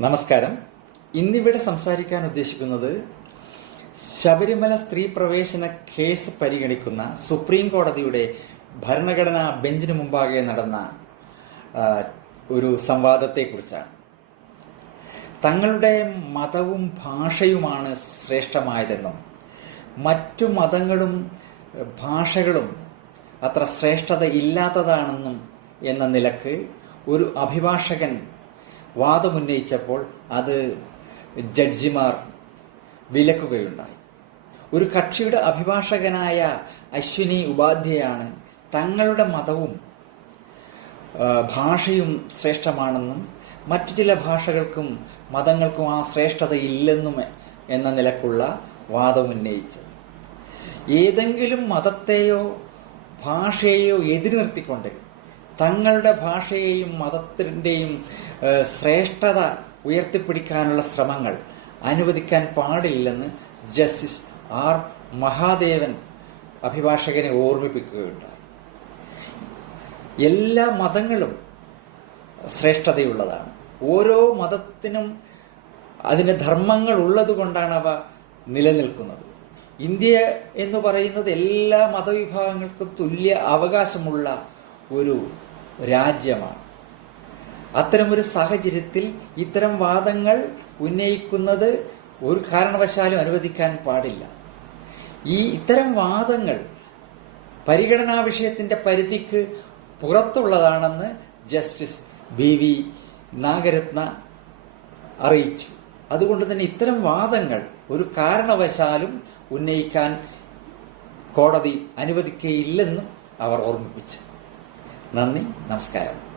നമസ്കാരം. ഇന്നിവിടെ സംസാരിക്കാൻ ഉദ്ദേശിക്കുന്നത് ശബരിമല സ്ത്രീ പ്രവേശന കേസ് പരിഗണിക്കുന്ന സുപ്രീം കോടതിയുടെ ഭരണഘടനാ ബെഞ്ചിന് മുമ്പാകെ നടന്ന ഒരു സംവാദത്തെക്കുറിച്ചാണ്. തങ്ങളുടെ മതവും ഭാഷയുമാണ് ശ്രേഷ്ഠമായതെന്നും മറ്റു മതങ്ങളും ഭാഷകളും അത്ര ശ്രേഷ്ഠത ഇല്ലാത്തതാണെന്നും എന്ന നിലക്ക് ഒരു അഭിഭാഷകൻ വാദമുന്നയിച്ചപ്പോൾ അത് ജഡ്ജിമാർ വിലക്കുകയുണ്ടായി. ഒരു കക്ഷിയുടെ അഭിഭാഷകനായ അശ്വിനി ഉപാധ്യായാണ് തങ്ങളുടെ മതവും ഭാഷയും ശ്രേഷ്ഠമാണെന്നും മറ്റു ചില ഭാഷകൾക്കും മതങ്ങൾക്കും ആ ശ്രേഷ്ഠത ഇല്ലെന്നും എന്ന നിലക്കുള്ള വാദമുന്നയിച്ചത്. ഏതെങ്കിലും മതത്തെയോ ഭാഷയെയോ എതിര് നിർത്തിക്കൊണ്ട് തങ്ങളുടെ ഭാഷയെയും മതത്തിന്റെയും ശ്രേഷ്ഠത ഉയർത്തിപ്പിടിക്കാനുള്ള ശ്രമങ്ങൾ അനുവദിക്കാൻ പാടില്ലെന്ന് ജസ്റ്റിസ് ആർ മഹാദേവൻ അഭിഭാഷകനെ ഓർമ്മിപ്പിക്കുകയുണ്ടായി. എല്ലാ മതങ്ങളും ശ്രേഷ്ഠതയുള്ളതാണ്. ഓരോ മതത്തിനും അതിന് ധർമ്മങ്ങൾ ഉള്ളതുകൊണ്ടാണ് അവ നിലനിൽക്കുന്നത്. ഇന്ത്യ എന്ന് പറയുന്നത് എല്ലാ മതവിഭാഗങ്ങൾക്കും തുല്യ അവകാശമുള്ള ഒരു രാജ്യമാണ്. അത്തരമൊരു സാഹചര്യത്തിൽ ഇത്തരം വാദങ്ങൾ ഉന്നയിക്കുന്നത് ഒരു കാരണവശാലും അനുവദിക്കാൻ പാടില്ല. ഇത്തരം വാദങ്ങൾ പരിഗണനാ വിഷയത്തിന്റെ പരിധിക്ക് പുറത്തുള്ളതാണെന്ന് ജസ്റ്റിസ് BV നാഗരത്ന അറിയിച്ചു. അതുകൊണ്ട് തന്നെ ഇത്തരം വാദങ്ങൾ ഒരു കാരണവശാലും ഉന്നയിക്കാൻ കോടതി അനുവദിക്കുകയില്ലെന്നും അവർ ഓർമ്മിപ്പിച്ചു. നന്ദി, നമസ്കാരം.